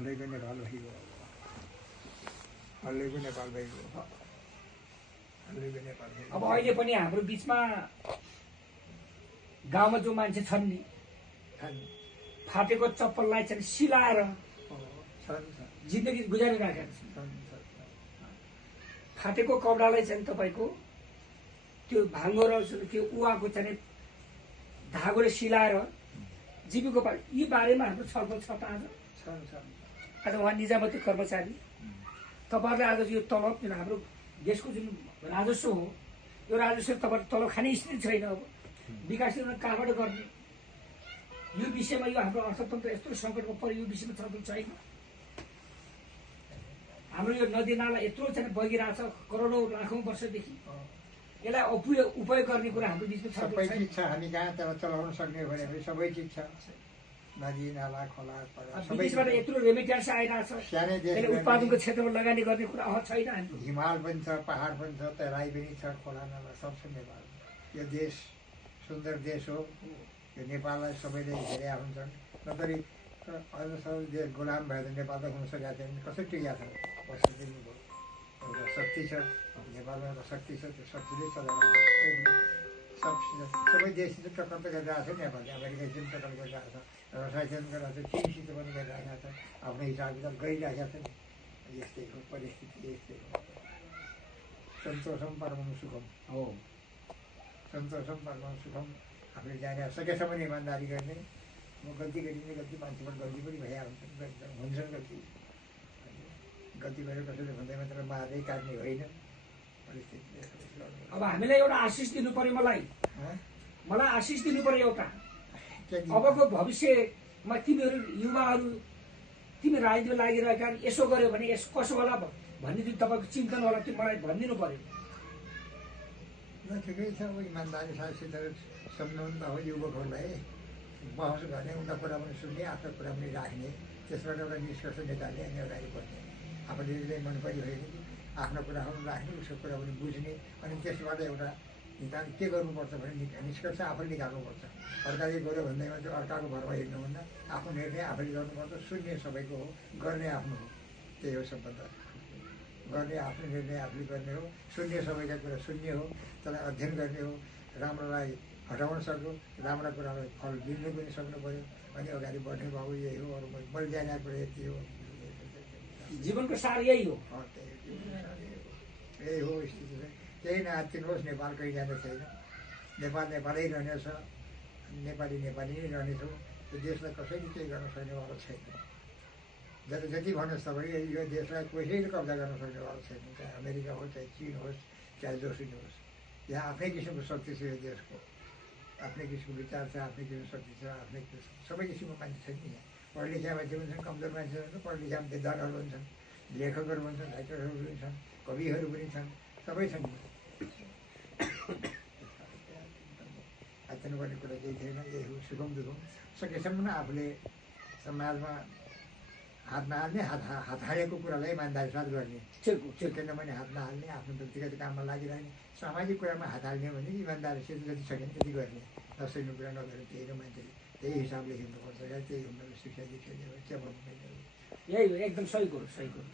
हल्लैको नेपाल भइगयो हल्लैको नेपाल भइगयो हल्लैको नेपाल भइगयो। अब अहिले पनि हाम्रो बिचमा गाउँमा जो मान्छे छन् नि फाटेको चप्पललाई चाहिँ सिलाएर जिन्दगी गुजारिराखेका छन्। फाटेको कपडालाई चाहिँ तपाईँको त्यो भाङ्गो र त्यो उहाँको चाहिँ धागोले सिलाएर जीविकोपार्जन यी बारेमा हाम्रो छलफल छ त आज उहाँ निजामती कर्मचारी तपाईँहरूले आज यो तलब जुन हाम्रो देशको जुन राजस्व हो यो राजस्व तपाईँले तलब खाने स्थिति छैन। अब विकास कहाँबाट गर्ने यो विषयमा यो हाम्रो अर्थतन्त्र यत्रो सङ्कटमा पऱ्यो यो विषयमा छलफल छैन। हाम्रो यो नदी नाला यत्रो चाहिँ बगिरहेछ करोडौँ लाखौँ वर्षदेखि यसलाई उपयोग गर्ने कुरा हाम्रो बिचमा सबै चिज छ। हामी कहाँ तर चलाउन सक्ने भने सबै चिज छ। नदी नाला खोला विदेशबाट यत्रो रेमिट्यान्स आइरहेछ उत्पादनको क्षेत्रमा लगानी गर्ने कुरा छैन। हिमाल पनि छ पहाड पनि छ तराई पनि छ खोला नाला सब छ नेपाल। यो देश सुन्दर देश हो। यो नेपाललाई सबैले हेरेका हुन्छन्। नतरी अहिलेसम्म देश गुलाम भएर नेपाल त हुन सकेका थिएन। कसरी टिकेका छ वर्ष दिनुभयो। एउटा शक्ति छ नेपालमा एउटा शक्ति छ त्यो शक्तिले चलाएर सबै देशसित टक्कर त गरिरहेको छ। नेपालले अमेरिकासित टक्कर गरिरहेको छ रसायन गरिरहेको छ चिनसित पनि गरिरहेको छ आफ्नो हिसाब किताब गरिरहेका छन्। यस्तै हो परिस्थिति यस्तै हो। सन्तोषम परमम सुखम हो सन्तोषम परमम सुखम। आफूले जाने सकेसम्म इमान्दारी गर्ने। म गल्ती गरिने गल्ती मान्छेबाट गल्ती पनि भइहाल्छ हुन्छन् गल्ती गल्ती गरेर कसैले भन्दै मात्र मार्दै काट्ने होइन। अब हामीलाई एउटा आशिष दिनु पर्यो। मलाई आशिष दिनु पर्यो एउटा अबको भविष्यमा तिमीहरू युवाहरू तिमी राजनीतिमा लागिरहेका यसो गर्यो भने यस कसो होला भन्ने जुन तपाईँको चिन्तन होला त्यो मलाई भनिदिनु पर्यो। ठिकै छ। अब इमान्दारी साथसित सम्झाउनु त हो युवकहरूलाई बहस गर्ने उनका कुरा पनि सुन्ने आफ्नो कुरा पनि राख्ने त्यसबाट एउटा निष्कर्ष निकाल्ने अनि अगाडि बढ्ने। आफूले मन पऱ्यो होइन कि आफ्नो कुरा पनि राख्ने उसको कुरा पनि बुझ्ने अनि त्यसबाट एउटा निकाल के गर्नुपर्छ भने निष्कर्ष आफूले निकाल्नुपर्छ। अर्काले गऱ्यो भन्दैमा चाहिँ अर्काको भरमा हिँड्नुहुन्न। आफ्नो निर्णय आफूले गर्नुपर्छ। सुन्ने सबैको हो गर्ने आफ्नो हो। त्यही हो सबभन्दा गर्ने आफ्नो निर्णय आफूले गर्ने हो। सुन्ने सबैका कुरा सुन्ने हो। त्यसलाई अध्ययन गर्ने हो। राम्रोलाई हटाउन सक्नु राम्रा कुरालाई फल दिनु पनि सक्नु पऱ्यो अनि अगाडि बढ्ने बाबु यही हो। अरू मैले जानेको कुरा यति हो। जीवनको सार यही हो। यही हो स्थिति चाहिँ। केही नआत्तिनुहोस्। नेपाल कहीँ जाने छैन। नेपाल नेपालै रहनेछ। नेपाली नेपाली नै रहनेछौँ। यो देशलाई कसैले केही गर्न सक्नेवाला छैन। जति भन्नुहोस् तपाईँ यो देशलाई कसैले कब्जा गर्न सक्नेवाला छैन। चाहे अमेरिका होस् चाहे चिन होस् चाहे जोसुकै होस्। यहाँ आफ्नै किसिमको शक्ति छ। यो देशको आफ्नै किसिमको विचार छ आफ्नै किसिमको शक्ति छ आफ्नै सबै किसिमको मान्छे छन् नि यहाँ। पढ लेखा मान्छे पनि छन् कमजोर मान्छे छन् पढ लेखा विद्वानहरू पनि छन् लेखकहरू पनि छन् राइटरहरू पनि छन् कविहरू पनि छन् सबै छन्। आत्तिनुपर्ने कुरा केही थिएन। यही हो सुखम दुखम। सकेसम्म आफूले समाजमा हात नहाल्ने हात हालेको कुरालाई इमान्दारी साथ गर्ने। छुट्टैन भने हात नहाल्ने आफ्नो व्यक्तिगत काममा लागिरहने सामाजिक कुरामा हात हाल्ने भने इमान्दारीसित जति सक्यो त्यति गर्ने नसक्ने कुरा नगरेर त्यही हो मान्छेले त्यही हिसाबले हिँड्नुपर्छ। त्यही हो मेरो शिक्षा दीक्षा के भन्नु यही हो एकदम सही कुरो सही कुरो।